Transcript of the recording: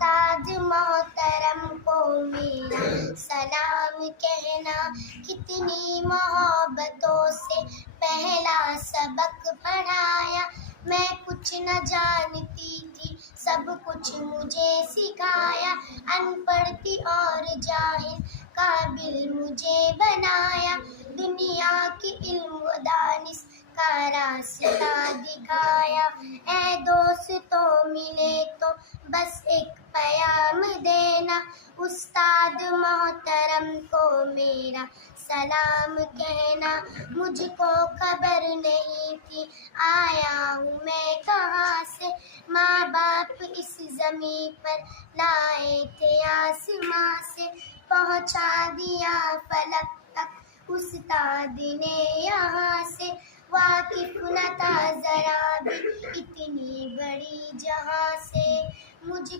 استاد محترم کو میرا سلام کہنا، کتنی محبتوں سے پہلا سبق پڑھایا، میں کچھ نہ جانتی تھی سب کچھ مجھے سکھایا، ان پڑھ تھی اور جاہل قابل مجھے بنایا، دنیا کی علم و دانش کا راستہ دکھایا، اے دوستو ملے تو بس ایک پیام دینا، استاد محترم کو میرا سلام کہنا، مجھ کو خبر نہیں تھی آیا ہوں میں کہاں سے، ماں باپ اس زمین پر لائے تھے آسماں سے، پہنچا دیا فلک تک استاد نے یہاں سے، واقف نہ تھا ذرا بھی اتنی بڑی جہاں سے، مجھ